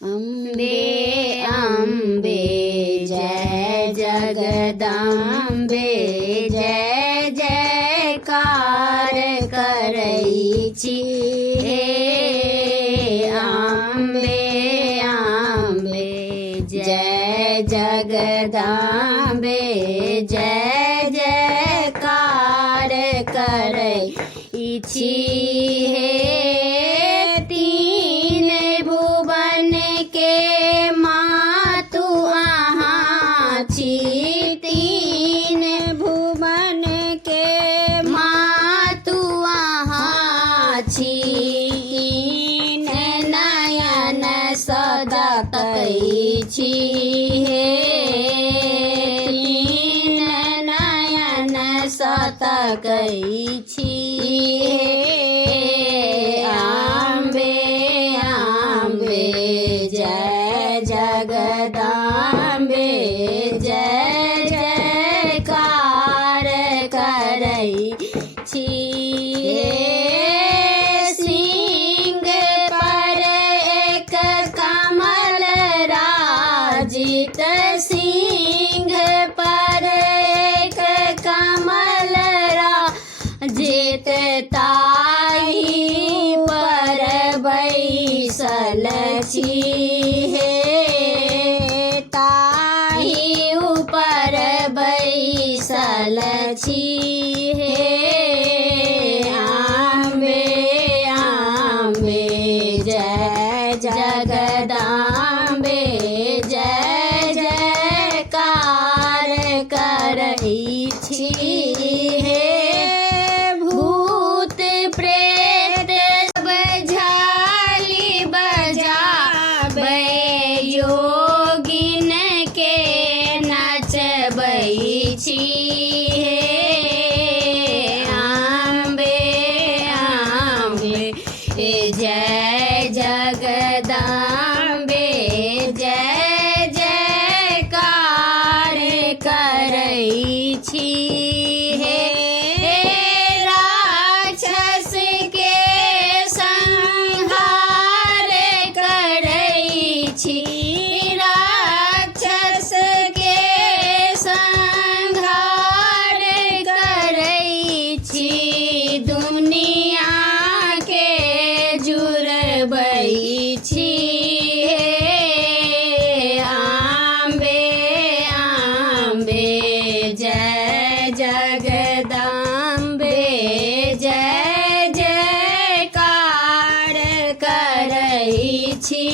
अम्बे अम्बे जय जगदम्बे जय जयकार करै छी हे अम्बे अम्बे जय जगदम्बे जय जयकार करै छी हे तीन भुवन के मातु अहाँ छी तीन भुवन के मातु अहाँ छी तीन नयन सदा तकै छी हे तीन नयन सदा तकै छी अम्बे अम्बे जय जगदम्बे जय जयकार करै छी सिंह पर एक कमल राजित सिंह पर एक कमल राजित ताहि पर बैसल छी हे ताहि ऊपर बैसल छी हे अम्बे अम्बे जय जगदम्बे जय जयकार करै छी हे भूत प्रेत सब झाली बजाबै योगिन के नचबै छी हे अम्बे अम्बे जय जगदम्बे जय जयकार करै छी हे राक्षस के संहार करै छी राक्षस के संहार करै छी दुनिया के जुड़बै छी हे अम्बे अम्बे जय जगदम्बे जय जयकार करै छी।